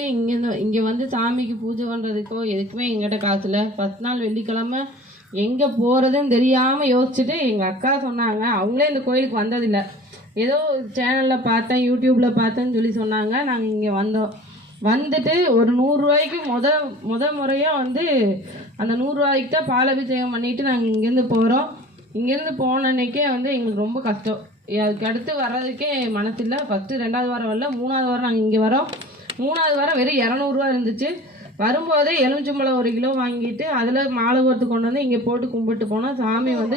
இங்கே வந்து சாமிக்கு பூஜை பண்ணுறதுக்கோ எதுக்குமே எங்கிட்ட காசு இல்லை. ஃபஸ்ட் நாள் வெள்ளிக்கிழமை எங்கே போகிறதுன்னு தெரியாமல் யோசிச்சுட்டு எங்கள் அக்கா சொன்னாங்க. அவங்களே இந்த கோயிலுக்கு வந்ததில்லை, ஏதோ சேனலில் பார்த்தேன், யூடியூப்பில் பார்த்தேன்னு சொல்லி சொன்னாங்க. நாங்கள் இங்கே வந்தோம். வந்துட்டு ஒரு 100 ரூபாய்க்கு முத முறையாக வந்து அந்த 100 ரூபாய்க்கு தான் பாலாபிஷேகம் பண்ணிவிட்டு நாங்கள் இங்கேருந்து போகிறோம். இங்கேருந்து போன அன்னைக்கே வந்து எங்களுக்கு ரொம்ப கஷ்டம். அதுக்கு அடுத்து வர்றதுக்கே மனசில்லை. ஃபஸ்ட்டு 2வது வாரம் வரல, 3வது வாரம் நாங்கள் இங்கே வரோம். 3வது வாரம் வெறும் 200 ரூபா இருந்துச்சு. வரும்போதே எலுமிச்சம்பழம் 1 கிலோ வாங்கிட்டு அதில் மாலை போட்டு கொண்டு வந்து இங்கே போட்டு கும்பிட்டு போனோம். சாமி வந்து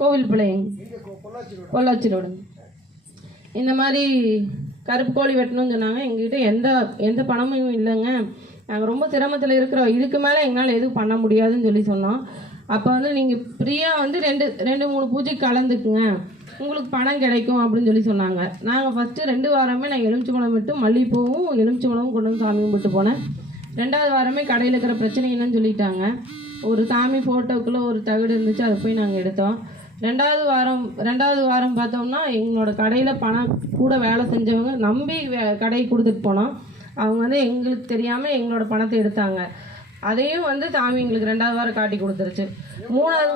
கோவில்பாளையம், பொள்ளாச்சி ரோடு. இந்த மாதிரி கருப்பு கோழி வெட்டணும்னு சொன்னாங்க. எங்ககிட்ட எந்த பணமும் இல்லைங்க, நாங்கள் ரொம்ப சிரமத்தில் இருக்கிறோம், இதுக்கு மேலே எங்களால் எதுவும் பண்ண முடியாதுன்னு சொல்லி சொன்னோம். அப்போ வந்து நீங்கள் ஃப்ரீயாக வந்து 2-3 பூஜைக்கு கலந்துக்குங்க, உங்களுக்கு பணம் கிடைக்கும் அப்படின்னு சொல்லி சொன்னாங்க. நாங்கள் ஃபஸ்ட்டு 2 வாரமே நான் எலுமிச்சம்பழம் விட்டு மல்லிகைப்பூவும் எலுமிச்சம்பழமும் கொண்டு வந்து சாமி கும்பிட்டு போனேன். 2வது வாரமே கடையில் இருக்கிற பிரச்சனை என்னன்னு சொல்லிட்டாங்க. ஒரு சாமி ஃபோட்டோக்குள்ளே ஒரு தகடு இருந்துச்சு, அதை போய் நாங்கள் எடுத்தோம். 2வது வாரம் பார்த்தோம்னா எங்களோட கடையில் பணம் கூட வேலை செஞ்சவங்க நம்பி கடைக்கு கொடுத்துட்டு போனோம். அவங்க வந்து எங்களுக்கு தெரியாமல் எங்களோட பணத்தை எடுத்தாங்க. அதையும் வந்து சாமி எங்களுக்கு 2வது வாரம் காட்டி கொடுத்துருச்சு. 3வது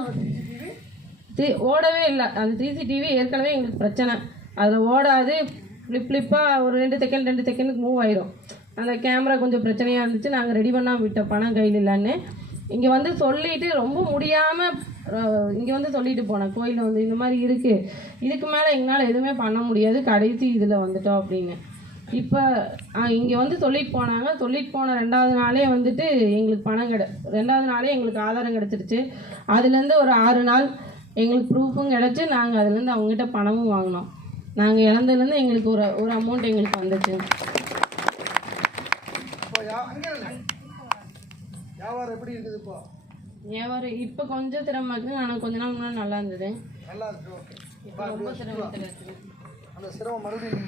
ஓடவே இல்லை. அந்த சிசிடிவி ஏற்கனவே எங்களுக்கு பிரச்சனை, அதில் ஓடாது, ஃப்ளிப்பாக ஒரு 2 செகண்டுக்கு மூவ் ஆயிரும். அந்த கேமரா கொஞ்சம் பிரச்சனையாக இருந்துச்சு. நாங்கள் ரெடி பண்ணால் விட்டோம், பணம் கையில் இல்லைன்னு. இங்கே வந்து சொல்லிவிட்டு ரொம்ப முடியாமல் இங்கே வந்து சொல்லிட்டு போனேன், கோயிலில் வந்து இந்த மாதிரி இருக்குது, இதுக்கு மேலே எங்களால் எதுவுமே பண்ண முடியாது, கடைசி இதில் வந்துட்டோம் அப்படின்னு. இப்போ இங்கே வந்து சொல்லிட்டு போனாங்க. சொல்லிட்டு போன 2வது நாளே வந்துட்டு எங்களுக்கு பணம் 2வது நாளே எங்களுக்கு ஆதாரம் கிடச்சிருச்சு. அதுலேருந்து ஒரு 6 நாள் எங்களுக்கு ப்ரூஃபும் கிடச்சி நாங்கள் அதுலேருந்து அவங்ககிட்ட பணமும் வாங்கினோம். நாங்கள் இழந்ததுலேருந்து எங்களுக்கு ஒரு அமௌண்ட் எங்களுக்கு வந்துச்சு. வியாபாரம் எப்படி இருக்குது இப்போ? வியாபாரம் இப்போ கொஞ்சம் சிரமமாக இருக்குது, ஆனால் கொஞ்ச நாள் முன்னாடி நல்லா இருந்தது. நல்லா இருக்கு. ஓகே. இப்போ ரொம்ப சிரமத்தில் இருக்குது. அந்த சிரமம் மறுபடியும்